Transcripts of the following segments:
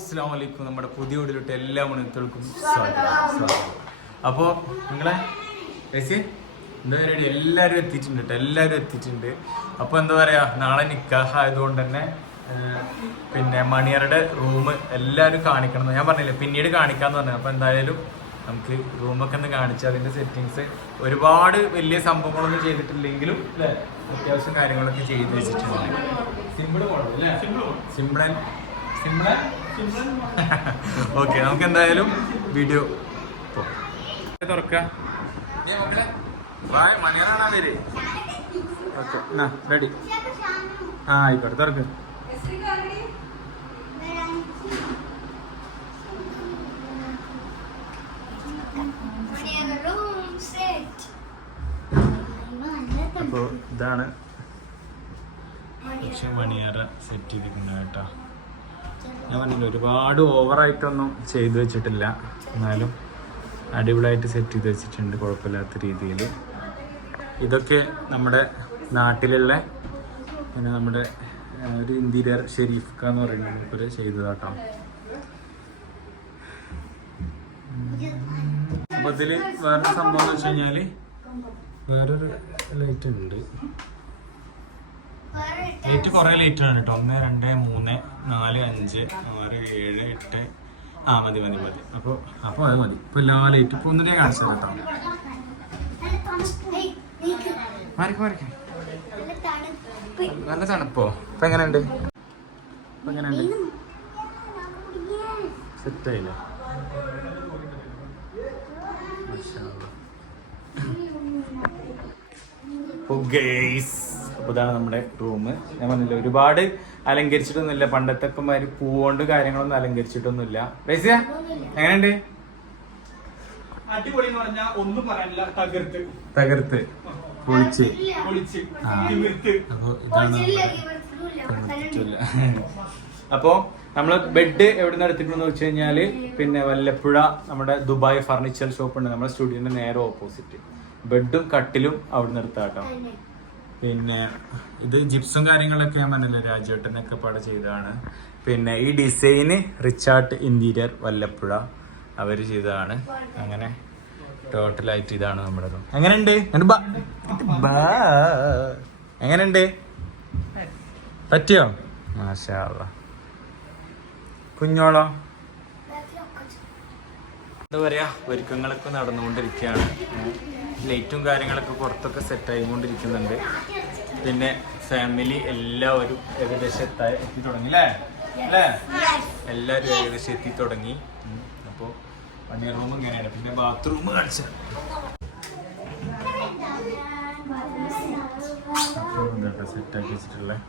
അസ്സാം വലൈക്കും നമ്മുടെ പുതിയ വീട്ടിലോട്ട് എല്ലാ മണിത്തോൾക്കും സ്വാഗതം. സ്വാഗതം. അപ്പോൾ നിങ്ങളെ ചേച്ചി എന്താ പരിപാടി? എല്ലാവരും എത്തിയിട്ടുണ്ട് കേട്ടോ എല്ലാവരും എത്തിയിട്ടുണ്ട്. അപ്പോൾ എന്താ പറയുക നാളെ നിക്കാഹ് ആയതുകൊണ്ട് തന്നെ പിന്നെ മണിയറുടെ റൂം എല്ലാവരും കാണിക്കണം. ഞാൻ പറഞ്ഞില്ലേ പിന്നീട് കാണിക്കാന്ന് പറഞ്ഞു. അപ്പോൾ എന്തായാലും നമുക്ക് റൂമൊക്കെ ഒന്ന് കാണിച്ച് അതിന്റെ സെറ്റിങ്സ് ഒരുപാട് വലിയ സംഭവങ്ങളൊന്നും ചെയ്തിട്ടില്ലെങ്കിലും അല്ലേ? അത്യാവശ്യം കാര്യങ്ങളൊക്കെ ചെയ്ത് വെച്ചിട്ടുണ്ട്. സിമ്പിൾ മോഡൽ അല്ലേ? സിമ്പിൾ സിമ്പിൾ ഓക്കെ നമുക്ക് എന്തായാലും വീഡിയോ തുറക്കാം. റെഡി ആ ആയിക്കോട്ടെ തുറക്ക്. അപ്പോൾ ഇതാണ്. പക്ഷെ മണിയറ സെറ്റ് ചെയ്തിട്ടുണ്ട് കേട്ടോ. ഞാൻ പറഞ്ഞില്ല ഒരുപാട് ഓവറായിട്ടൊന്നും ചെയ്തു വെച്ചിട്ടില്ല. എന്നാലും അടിപൊളിയായിട്ട് സെറ്റ് ചെയ്ത് വെച്ചിട്ടുണ്ട് കുഴപ്പമില്ലാത്ത രീതിയിൽ ഇതൊക്കെ നമ്മുടെ നാട്ടിലുള്ള പിന്നെ നമ്മുടെ ഒരു ഇന്റീരിയർ ഷെരീഫ് എന്ന് പറയുന്നത് മൂപ്പര് ചെയ്തതാട്ടോ. അപ്പൊ ഇതിൽ വേറൊരു സംഭവം എന്ന് വെച്ച് കഴിഞ്ഞാൽ വേറൊരു ലൈറ്റ് ഉണ്ട്. ലൈറ്റ് കുറേ ലേറ്റ് ആണ് കേട്ടോ. ഒന്ന് രണ്ട് മൂന്ന് നാല് അഞ്ച് ആറ് ഏഴ് എട്ട്. ആ മതി മതി മതി. അപ്പോൾ അപ്പോൾ അത് മതി. ഇപ്പൊ എല്ലാ ലേറ്റ് ഇപ്പൊ ഒന്നിനെ കാണിച്ചു കേട്ടോ. നല്ല തണുപ്പോ? ഇപ്പൊ എങ്ങനെയുണ്ട്? ഇപ്പൊ എങ്ങനെയുണ്ട്? സെറ്റ് ആയില്ലേ മാഷാ അല്ലാ. അപ്പോൾ ഇതാണ് നമ്മുടെ റൂം ഞാൻ പറഞ്ഞില്ല ഒരുപാട് അലങ്കരിച്ചിട്ടൊന്നുമില്ല. പണ്ടത്തെ മാതിരി പൂവുകൊണ്ട് കാര്യങ്ങളൊന്നും അലങ്കരിച്ചിട്ടൊന്നുമില്ല. പൈസ എങ്ങനെയുണ്ട്? അടിപൊളി എന്ന് പറഞ്ഞാൽ ഒന്നും പറയാനില്ല തകർത്ത്. തകർത്ത്. പൊളിച്ച്. പൊളിച്ച്. അപ്പോൾ ഇതാണ് പറ്റില്ല. അപ്പോ നമ്മൾ ബെഡ് എവിടെ നിന്ന് എടുത്തിട്ടുണ്ടെന്ന് വെച്ച് കഴിഞ്ഞാൽ പിന്നെ വല്ലപ്പുഴ നമ്മുടെ ദുബായ് ഫർണിച്ചർ ഷോപ്പ് ഉണ്ട്. നമ്മുടെ സ്റ്റുഡിയോന്റെ നേരെ ഓപ്പോസിറ്റ് ബെഡും കട്ടിലും അവിടെ നിന്ന് എടുത്താട്ടോ പിന്നെ ഇത് ജിപ്സും കാര്യങ്ങളൊക്കെ ഞാൻ പറഞ്ഞില്ലേ രാജേട്ടനൊക്കെ പാടെ ചെയ്തതാണ് പിന്നെ ഈ ഡിസൈന് റിച്ചാർട്ട് ഇന്റീരിയർ വല്ലപ്പുഴ അവർ ചെയ്തതാണ് അങ്ങനെ ടോട്ടലായിട്ട് ഇതാണ് നമ്മുടെ. എങ്ങനെയുണ്ട്. എങ്ങനെയുണ്ട് പറ്റിയോ മാഷാ. കുഞ്ഞോളോ എന്താ പറയാ ഒരുക്കങ്ങളൊക്കെ നടന്നുകൊണ്ടിരിക്കുകയാണ്. ലൈറ്റും കാര്യങ്ങളൊക്കെ പുറത്തൊക്കെ സെറ്റ് ആയിക്കൊണ്ടിരിക്കുന്നുണ്ട്. പിന്നെ ഫാമിലി എല്ലാവരും ഏകദേശം എത്താ- എത്തി തുടങ്ങി അല്ലേ? അല്ലേ? എല്ലാവരും ഏകദേശം എത്തി തുടങ്ങി. അപ്പോൾ വണ്ടി റൂം ഇങ്ങനെയാണ്. പിന്നെ ബാത്റൂം കാണിച്ചു സെറ്റ് ആക്കി വെച്ചിട്ടുള്ളത്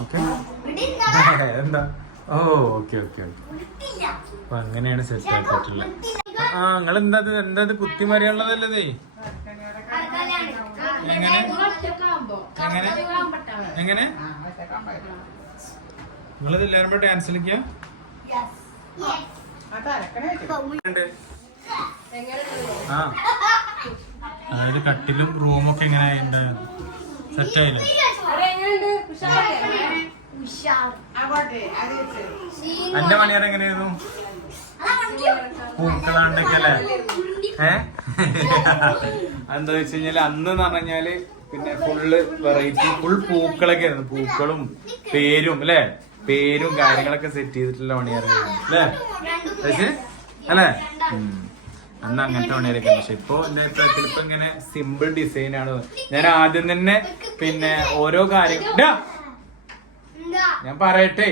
ഓക്കെ എന്താ? ഓ ഓക്കെ ഓക്കെ ഓക്കെ. അപ്പൊ അങ്ങനെയാണ് സെറ്റ് ആക്കിയിട്ടുള്ളത്. ആ നിങ്ങൾ എന്താ എന്താ കുത്തി മറിയാനുള്ളതല്ലേ എങ്ങനെ? എങ്ങനെ? എങ്ങനെ? നിങ്ങളിത് എല്ലാവരും കൂടെ ഡാൻസ്. ആ അതായത് കട്ടിലും റൂമൊക്കെ എങ്ങനെ ഉണ്ടായിരുന്നു സെറ്റ് എന്റെ മണിയാറ് എങ്ങനെയായിരുന്നു? പൂക്കളാണ്ടൊക്കെ അല്ലേ ഏ? എന്താ വെച്ച് കഴിഞ്ഞാൽ അന്ന് എന്ന് പറഞ്ഞാൽ പിന്നെ ഫുള്ള് വെറൈറ്റി ഫുൾ പൂക്കളൊക്കെ ആയിരുന്നു പൂക്കളും പേരും അല്ലേ? പേരും കാര്യങ്ങളൊക്കെ സെറ്റ് ചെയ്തിട്ടുള്ള മണിയാറായിരുന്നു അല്ലേ? അല്ലേ? ഉം. അന്ന് അങ്ങനത്തെ മണിയാരൊക്കെ പക്ഷെ ഇപ്പൊ എന്റെ അഭിപ്രായത്തിൽ ഇപ്പൊ ഇങ്ങനെ സിമ്പിൾ ഡിസൈൻ ആണ്. ഞാൻ ആദ്യം തന്നെ പിന്നെ ഓരോ കാര്യം ഡാ, ഞാൻ പറയട്ടെ.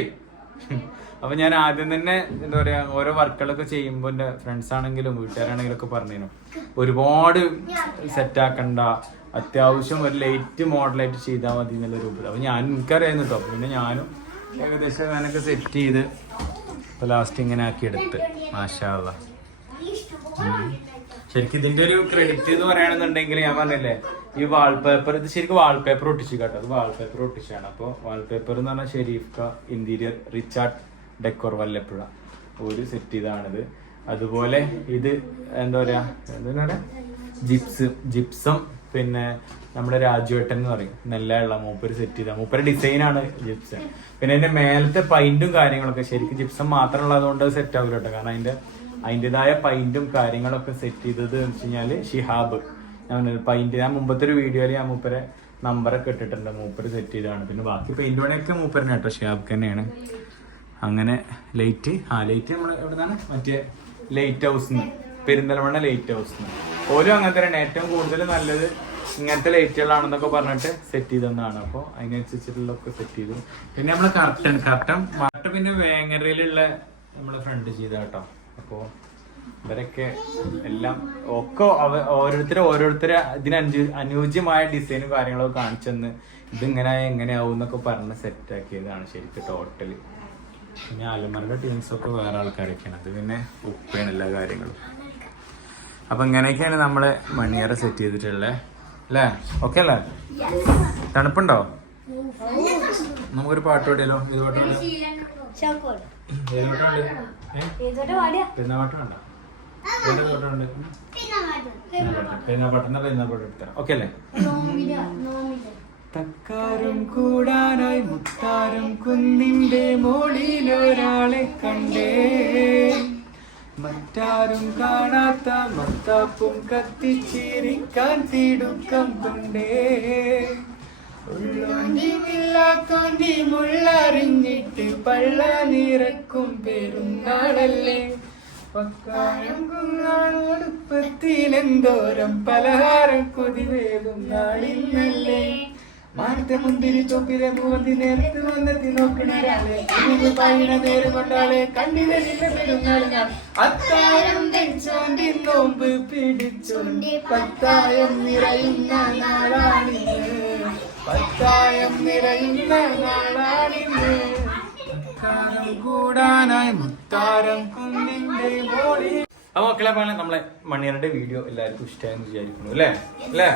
അപ്പൊ ഞാൻ ആദ്യം തന്നെ എന്താ പറയാ ഓരോ വർക്കുകളൊക്കെ ചെയ്യുമ്പോ എന്റെ ഫ്രണ്ട്സ് ആണെങ്കിലും വീട്ടുകാരാണെങ്കിലും ഒക്കെ പറഞ്ഞിരുന്നു. ഒരുപാട് സെറ്റ് ആക്കണ്ട അത്യാവശ്യം ഒരു ലൈറ്റ് മോഡലായിട്ട് ചെയ്താൽ മതി എന്നുള്ള രൂപത്തിൽ അപ്പൊ ഞാൻ എനിക്കറിയായിരുന്നു കേട്ടോ പിന്നെ ഞാനും ഏകദേശം ഞാനൊക്കെ സെറ്റ് ചെയ്ത് ഇപ്പൊ ലാസ്റ്റ് ഇങ്ങനെ ആക്കി എടുത്ത്. മാഷാള്ള ശരിക്കും ഇതിന്റെ ഒരു ക്രെഡിറ്റ് എന്ന് പറയുകയാണെന്നുണ്ടെങ്കിൽ ഞാൻ പറഞ്ഞില്ലേ ഈ വാൾപേപ്പർ ഇത് ശരിക്കും വാൾപേപ്പർ ഒട്ടിച്ചു കേട്ടോ. അത് വാൾപേപ്പർ ഒട്ടിച്ചാണ്. അപ്പോൾ വാൾപേപ്പർ എന്ന് പറഞ്ഞാൽ ഷെരീഫ് ക ഇന്റീരിയർ റിച്ചാർഡ് ഡെക്കോർ വല്ലപ്പുഴ. ഒരു സെറ്റ് ചെയ്താണിത് അതുപോലെ ഇത് എന്താ പറയാ എന്താ പറയാ? ജിപ്സ് ജിപ്സം പിന്നെ നമ്മുടെ രാജുവേട്ടൻ എന്ന് പറയും. നെല്ലുള്ള മൂപ്പര് സെറ്റ് ചെയ്ത മൂപ്പര് ഡിസൈനാണ് ജിപ്സ് പിന്നെ അതിന്റെ മേലത്തെ പൈന്റും കാര്യങ്ങളൊക്കെ ശരിക്കും ജിപ്സം മാത്രമുള്ളതുകൊണ്ട് സെറ്റ് ആവില്ല കേട്ടോ. കാരണം അതിന്റെ അതിന്റെതായ പൈന്റും കാര്യങ്ങളൊക്കെ സെറ്റ് ചെയ്തത് എന്ന് വെച്ച് കഴിഞ്ഞാൽ ഷിഹാബ്. ഞാൻ പൈന്റ് ഞാൻ മുമ്പത്തെ ഒരു വീഡിയോയിൽ ഞാൻ മൂപ്പരെ നമ്പറൊക്കെ ഇട്ടിട്ടുണ്ട്. മൂപ്പര് സെറ്റ് ചെയ്തതാണ്. പിന്നെ ബാക്കി പെയിന്റ് പണിയൊക്കെ മൂപ്പരനെ കേട്ടോ. ഷിഹാബ് തന്നെയാണ്. അങ്ങനെ ലൈറ്റ് ആ ലൈറ്റ് നമ്മൾ എവിടുന്നാണ്? മറ്റേ lighthouse Perinthalmanna lighthouse ഓരോ അങ്ങനെ തന്നെയാണ്. ഏറ്റവും കൂടുതൽ നല്ലത് ഇങ്ങനത്തെ ലൈറ്റുകളാണെന്നൊക്കെ പറഞ്ഞിട്ട് സെറ്റ് ചെയ്തെന്നാണ് അപ്പോൾ അതിനനുസരിച്ചിട്ടുള്ളതൊക്കെ സെറ്റ് ചെയ്തു. പിന്നെ നമ്മൾ കർട്ടൺ കർട്ടൺ കർട്ടൻ പിന്നെ വേങ്ങരയിലുള്ള നമ്മൾ ഫ്രണ്ട് ചെയ്ത കേട്ടോ അപ്പോൾ ഇവരൊക്കെ എല്ലാം ഒക്കെ അവ- ഓരോരുത്തരെ ഓരോരുത്തരെ ഇതിനനുജ അനുയോജ്യമായ ഡിസൈനും കാര്യങ്ങളൊക്കെ കാണിച്ചെന്ന് ഇതിങ്ങനെ എങ്ങനെയാവും എന്നൊക്കെ പറഞ്ഞ് സെറ്റ് ആക്കിയതാണ് ശരിക്കും ടോട്ടൽ പിന്നെ അലമാരുടെ ടീംസ് ഒക്കെ വേറെ ആൾക്കാരൊക്കെയാണ്. അത് പിന്നെ ഉപ്പയാണ് എല്ലാ കാര്യങ്ങളും. അപ്പൊ ഇങ്ങനെയൊക്കെയാണ് നമ്മൾ മണിയറ സെറ്റ് ചെയ്തിട്ടുള്ളത് അല്ലേ? ഓക്കെ അല്ലേ? തണുപ്പുണ്ടോ? നമുക്കൊരു പാട്ട് പാടിയല്ലോ ഇത് പാട്ട് പാടിയോ? ഏത് പാട്ടുണ്ട് പാട്ട് ഏത് പാട്ടുണ്ട് ഓക്കെ അല്ലേ? തക്കാരും കൂടാനായി മുത്താരം കുന്നിന്റെ മോളിൽ ഒരാളെ കണ്ടേ. മറ്റാരും കാണാത്ത മത്താപ്പും കത്തിച്ചിരിക്കാൻ തിടുക്കം കൊണ്ടേ. ഇല്ലാത്തോണ്ടി മുള്ളറിഞ്ഞിട്ട് പള്ള നിറക്കും പെരുന്നാളല്ലേ പക്കാരം കുങ്ങാളോടുപ്പത്തിനെന്തോരം പലഹാരം കൊതിവേകും നാളിന്നല്ലേ? മാറ്റ മുന്തിരി ചോപ്പിലെ മൂവന്തി നേരത്ത് വന്നെത്തി നോക്കണേ പൈന നേരം കൊണ്ടാളെ കണ്ണിലെ പെരുന്നാൾ ഞാൻ അത്തായം തെച്ചോണ്ടി നോമ്പ് പിടിച്ചോണ്ടി പത്തായം നിറയുന്ന നാളാണിന്ന്. പത്തായം നിറയുന്ന നാടാണിന്ന്. കാലം കൂടാനായി മുത്താരം കുന്നിന്റെ മോളി. അപ്പൊ മക്കളെ പറഞ്ഞാൽ നമ്മളെ മണിയറുടെ വീഡിയോ എല്ലാവർക്കും ഇഷ്ടമായെന്ന് വിചാരിക്കുന്നു അല്ലേ? അല്ലേ?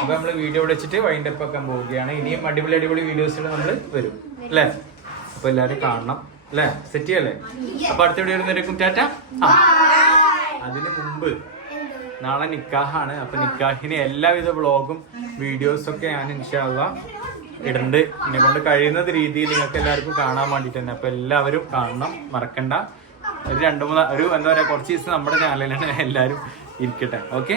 അപ്പൊ നമ്മൾ വീഡിയോ വെച്ചിട്ട് വൈൻഡ് അപ്പ് ആക്കാൻ പോവുകയാണ്. ഇനിയും അടിപൊളി അടിപൊളി വീഡിയോസിൽ നമ്മൾ വരും അല്ലേ? അപ്പൊ എല്ലാവരും കാണണം അല്ലേ? സെറ്റ് ചെയ്യല്ലേ? അപ്പൊ അടുത്ത വീഡിയോ വരുന്നവരേക്കും ടാറ്റ. അതിനു അതിന് മുമ്പ് നാളെ നിക്കാഹാണ്. അപ്പൊ നിക്കാഹിന് എല്ലാവിധ ബ്ലോഗും വീഡിയോസും ഒക്കെ ഞാൻ ഇൻഷാല്ല ഇടുന്നുണ്ട് എന്നെ കൊണ്ട് കഴിയുന്നത് രീതിയിൽ നിങ്ങൾക്ക് എല്ലാവർക്കും കാണാൻ വേണ്ടിട്ട് തന്നെ. അപ്പൊ എല്ലാവരും കാണണം. മറക്കണ്ട. ഒരു രണ്ടു മൂന്ന് ഒരു എന്താ പറയാ കുറച്ച് ദിവസം നമ്മുടെ ചാനലിലാണ് എല്ലാവരും ഇരിക്കട്ടെ. ഓക്കെ.